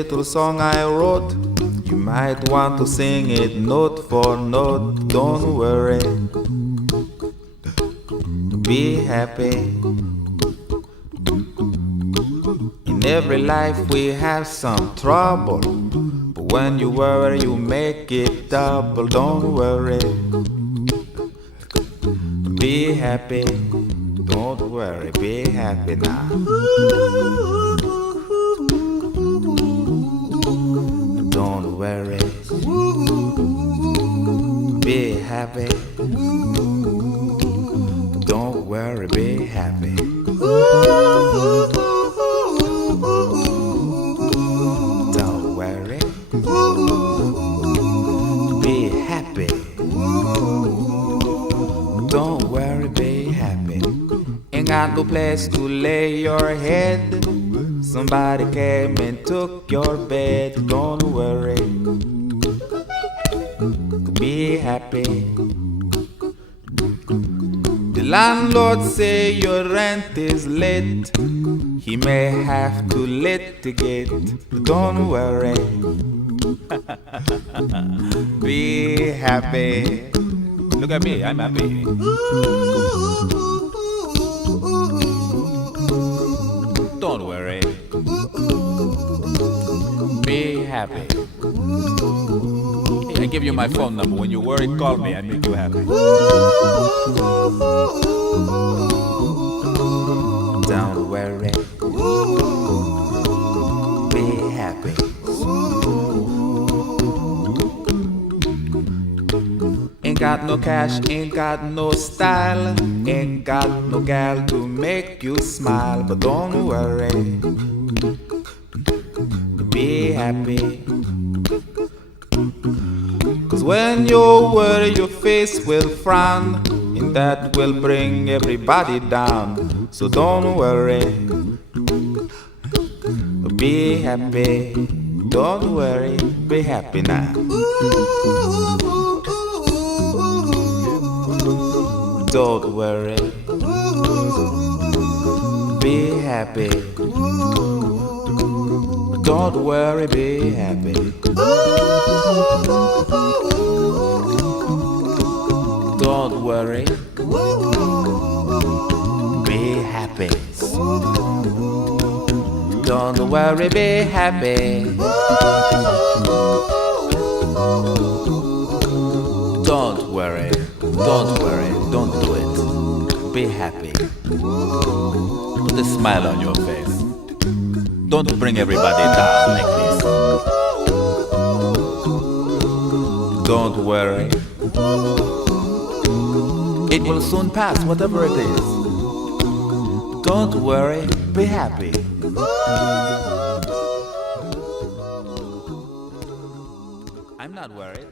little song I wrote. You might want to sing it note for note. Don't worry, be happy. In every life we have some trouble, but when you worry you make it double. Don't worry, be happy. Don't worry, be happy now. Don't worry, be happy. Don't worry, be happy. Don't worry, be happy. Don't worry, be happy. Ain't got no place to lay your head. Somebody came and took your bed. Don't worry, be happy. The landlord say your rent is late. He may have to litigate. Don't worry, be happy. Look at me, I'm happy. Don't worry, be happy. Hey, I give you my phone number. When you worry, call me. I make you happy. Don't worry, be happy. Ain't got no cash, ain't got no style, ain't got no gal to make you smile. But don't worry, be happy. Cause when you worry your face will frown, and that will bring everybody down. So don't worry, be happy. Don't worry, be happy now. Don't worry, be happy. Don't worry, be happy. Don't worry, be happy. Don't worry, be happy. Don't worry, don't do it. Be happy. Put a smile on your face. Don't bring everybody down like this. Don't worry, it will soon pass, whatever it is. Don't worry, be happy. I'm not worried.